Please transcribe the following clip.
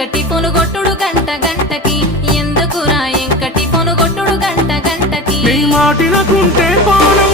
ఎంకటి phone కొట్టుడు గంట గంటకి ఎందుకురా ఎంకటి ఫోను కొట్టుడు గంట గంటకి నీ మాటినకుంటే పానం